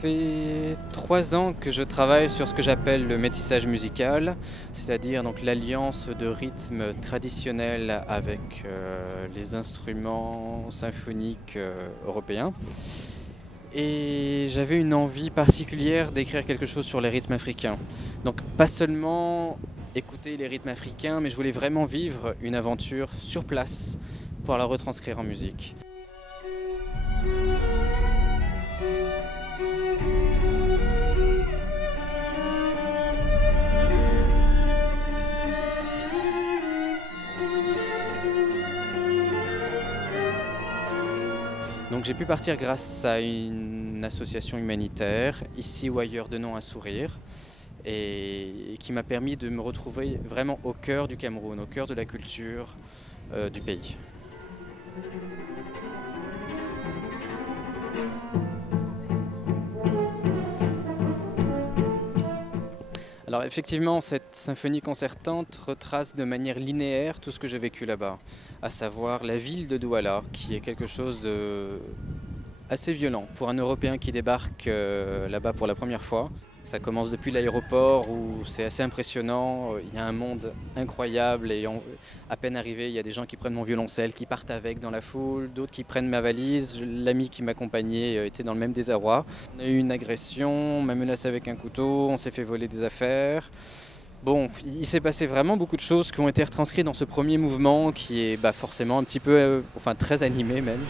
fait 3 ans que je travaille sur ce que j'appelle le métissage musical, c'est-à-dire donc l'alliance de rythmes traditionnels avec les instruments symphoniques européens. Et j'avais une envie particulière d'écrire quelque chose sur les rythmes africains. Donc pas seulement écouter les rythmes africains, mais je voulais vraiment vivre une aventure sur place pour la retranscrire en musique. Donc j'ai pu partir grâce à une association humanitaire, ici ou ailleurs, de nom à sourire, et qui m'a permis de me retrouver vraiment au cœur du Cameroun, au cœur de la culture du pays. Alors effectivement, cette symphonie concertante retrace de manière linéaire tout ce que j'ai vécu là-bas, à savoir la ville de Douala, qui est quelque chose de assez violent pour un Européen qui débarque là-bas pour la première fois. Ça commence depuis l'aéroport où c'est assez impressionnant, il y a un monde incroyable et à peine arrivé, il y a des gens qui prennent mon violoncelle, qui partent avec dans la foule, d'autres qui prennent ma valise, l'ami qui m'accompagnait était dans le même désarroi. On a eu une agression, on m'a menacé avec un couteau, on s'est fait voler des affaires. Bon, il s'est passé vraiment beaucoup de choses qui ont été retranscrites dans ce premier mouvement qui est forcément un petit peu, enfin très animé même.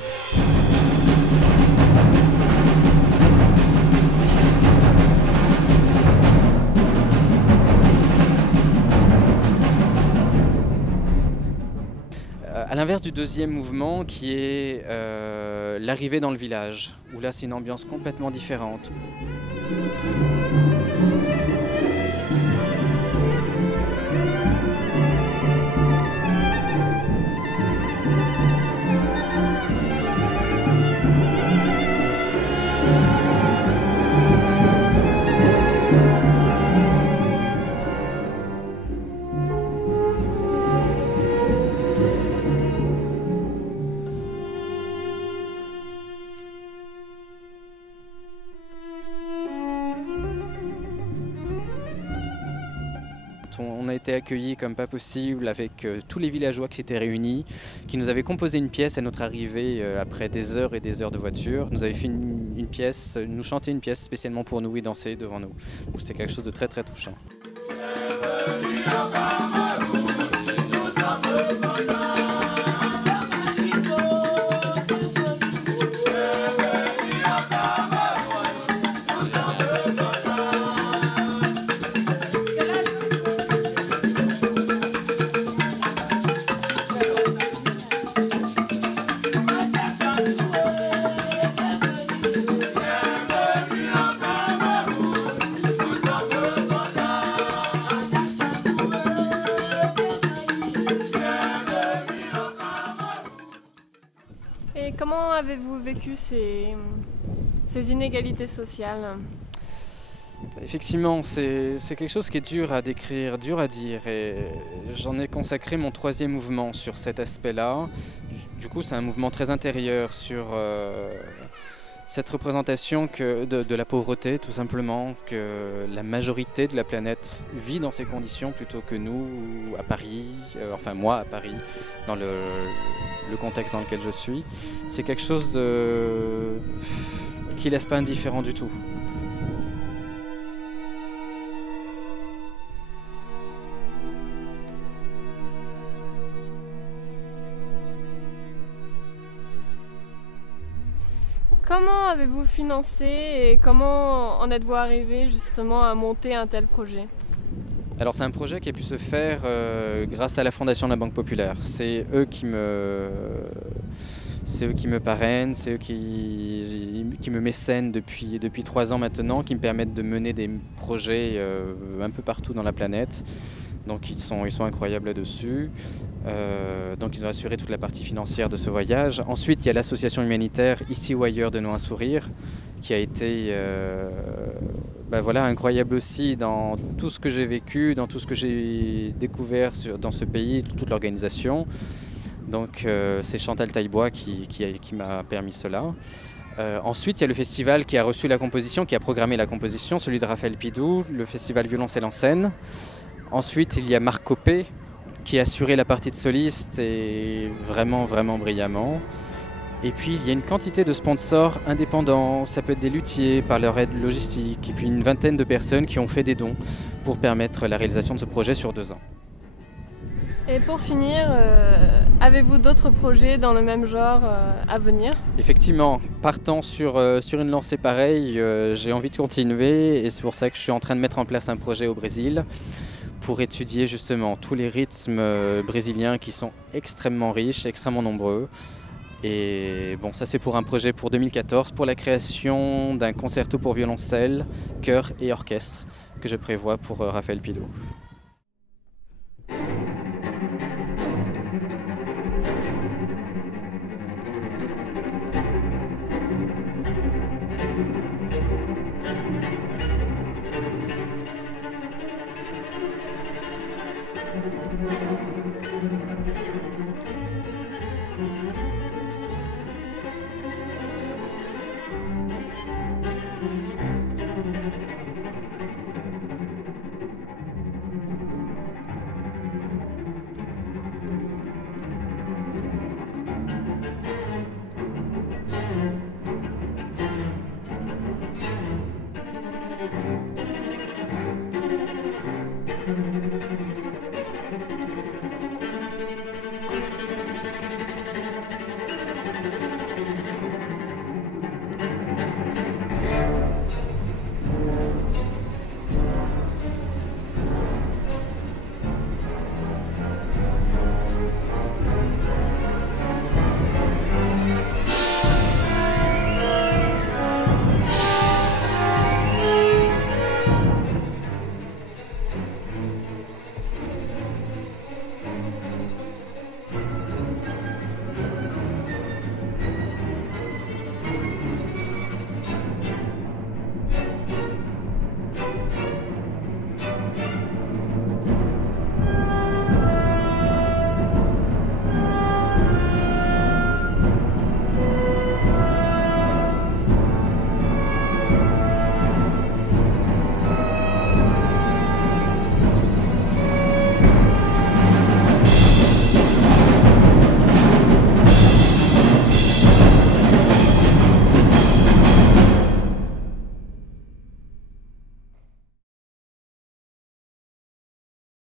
À l'inverse du deuxième mouvement qui est l'arrivée dans le village, où là c'est une ambiance complètement différente. On a été accueillis comme pas possible avec tous les villageois qui s'étaient réunis, qui nous avaient composé une pièce à notre arrivée après des heures et des heures de voiture. Nous avaient fait une pièce, nous chanter une pièce spécialement pour nous et danser devant nous. Donc c'était quelque chose de très très touchant. Et comment avez-vous vécu ces inégalités sociales? Effectivement, c'est quelque chose qui est dur à décrire, dur à dire, et j'en ai consacré mon troisième mouvement sur cet aspect-là. Du coup, c'est un mouvement très intérieur sur cette représentation de la pauvreté, tout simplement, que la majorité de la planète vit dans ces conditions plutôt que nous à Paris, enfin moi à Paris, dans le contexte dans lequel je suis. C'est quelque chose qui laisse pas indifférent du tout. Comment avez-vous financé et comment en êtes-vous arrivé justement à monter un tel projet? Alors c'est un projet qui a pu se faire grâce à la Fondation de la Banque Populaire. C'est eux qui me parrainent, c'est eux qui me mécènent depuis 3 ans maintenant, qui me permettent de mener des projets un peu partout dans la planète. Donc ils sont incroyables là-dessus. Donc ils ont assuré toute la partie financière de ce voyage. Ensuite, il y a l'association humanitaire Ici ou ailleurs de Nom à sourire, qui a été incroyable aussi dans tout ce que j'ai vécu, dans tout ce que j'ai découvert dans ce pays, toute l'organisation. Donc c'est Chantal Taillebois qui m'a permis cela. Ensuite, il y a le festival qui a reçu la composition, qui a programmé la composition, celui de Raphaël Pidou, le festival Violoncelle en scène. Ensuite, il y a Marc Copé qui a assuré la partie de soliste et vraiment, vraiment brillamment. Et puis, il y a une quantité de sponsors indépendants, ça peut être des luthiers par leur aide logistique, et puis une vingtaine de personnes qui ont fait des dons pour permettre la réalisation de ce projet sur 2 ans. Et pour finir, avez-vous d'autres projets dans le même genre à venir? Effectivement, partant sur une lancée pareille, j'ai envie de continuer et c'est pour ça que je suis en train de mettre en place un projet au Brésil pour étudier justement tous les rythmes brésiliens qui sont extrêmement riches, extrêmement nombreux. Et bon, ça c'est pour un projet pour 2014, pour la création d'un concerto pour violoncelle, chœur et orchestre que je prévois pour Raphaël Pidou.